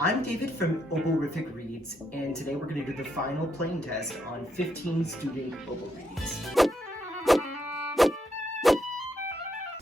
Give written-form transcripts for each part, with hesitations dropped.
I'm David from Oboerific Reeds, and today we're going to do the final playing test on 15 Student Oboe Reeds.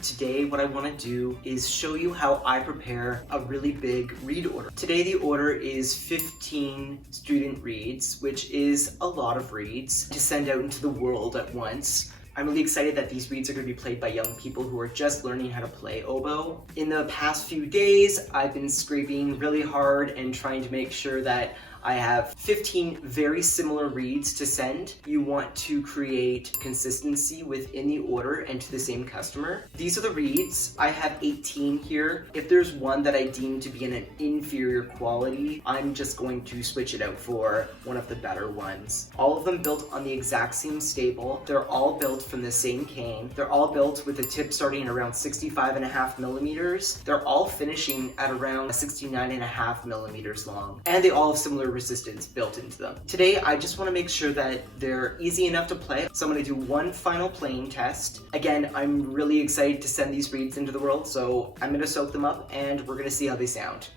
Today what I want to do is show you how I prepare a really big reed order. Today the order is 15 student reeds, which is a lot of reeds to send out into the world at once. I'm really excited that these reeds are going to be played by young people who are just learning how to play oboe. In the past few days, I've been scraping really hard and trying to make sure that I have 15 very similar reeds to send. You want to create consistency within the order and to the same customer. These are the reeds. I have 18 here. If there's one that I deem to be in an inferior quality, I'm just going to switch it out for one of the better ones. All of them built on the exact same stable. They're all built from the same cane. They're all built with a tip starting at around 65.5 millimeters. They're all finishing at around 69.5 millimeters long. And they all have similar resistance built into them. Today, I just want to make sure that they're easy enough to play. So I'm going to do one final playing test. Again, I'm really excited to send these reeds into the world, so I'm going to soak them up and we're going to see how they sound.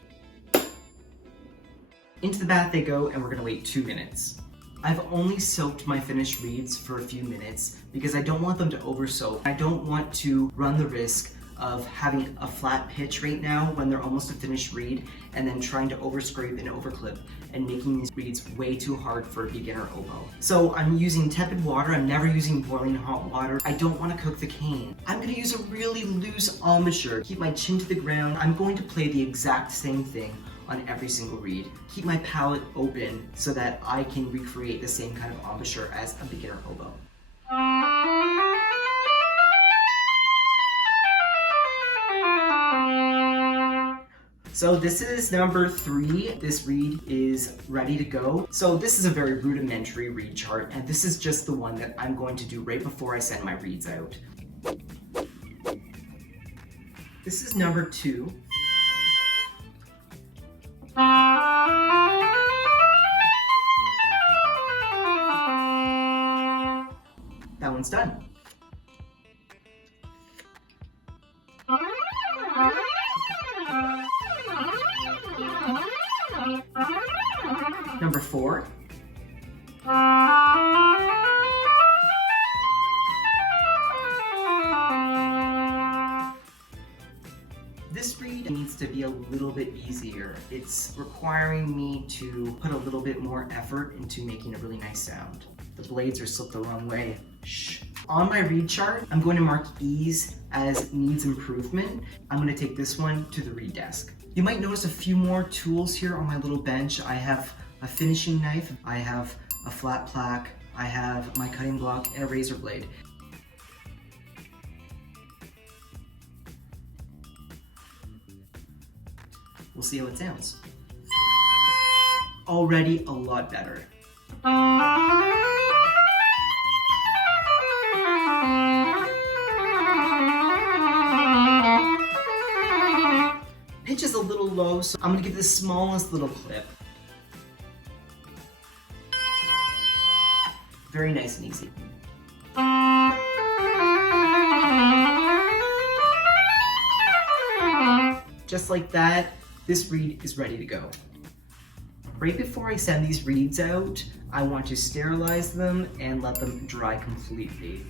Into the bath they go, and we're going to wait 2 minutes. I've only soaked my finished reeds for a few minutes because I don't want them to over soak. I don't want to run the risk of having a flat pitch right now when they're almost a finished reed and then trying to over scrape and over clip and making these reeds way too hard for a beginner oboe. So I'm using tepid water. I'm never using boiling hot water. I don't want to cook the cane. I'm going to use a really loose embouchure. Keep my chin to the ground. I'm going to play the exact same thing on every single reed. Keep my palette open so that I can recreate the same kind of embouchure as a beginner oboe. So this is number 3. This reed is ready to go. So this is a very rudimentary reed chart, and this is just the one that I'm going to do right before I send my reeds out. This is number 2. That one's done. Number 4. This reed needs to be a little bit easier. It's requiring me to put a little bit more effort into making a really nice sound. The blades are slipped the wrong way. Shh. On my reed chart, I'm going to mark ease as needs improvement. I'm going to take this one to the reed desk. You might notice a few more tools here on my little bench. I have a finishing knife, I have a flat plaque, I have my cutting block, and a razor blade. We'll see how it sounds. Already a lot better. Pitch is a little low, so I'm gonna give the smallest little clip. Very nice and easy. Just like that, this reed is ready to go. Right before I send these reeds out, I want to sterilize them and let them dry completely.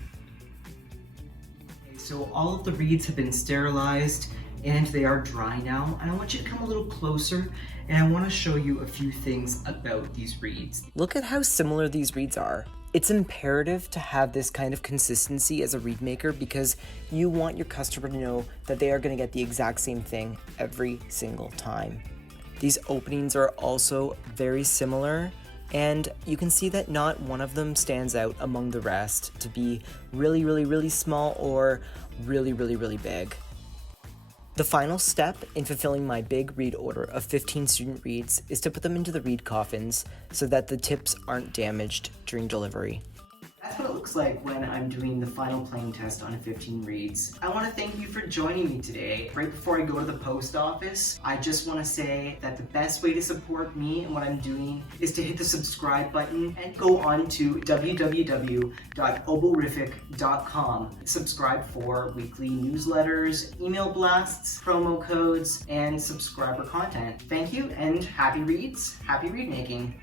Okay, so all of the reeds have been sterilized and they are dry now, and I want you to come a little closer and I want to show you a few things about these reeds. Look at how similar these reeds are. It's imperative to have this kind of consistency as a reed maker because you want your customer to know that they are going to get the exact same thing every single time. These openings are also very similar, and you can see that not one of them stands out among the rest to be really, really, really small or really, really, really big. The final step in fulfilling my big reed order of 15 student reeds is to put them into the reed coffins so that the tips aren't damaged during delivery. That's what it looks like when I'm doing the final playing test on 15 reads. I want to thank you for joining me today. Right before I go to the post office, I just want to say that the best way to support me and what I'm doing is to hit the subscribe button and go on to www.oboerific.com. Subscribe for weekly newsletters, email blasts, promo codes, and subscriber content. Thank you, and happy reads, happy read making.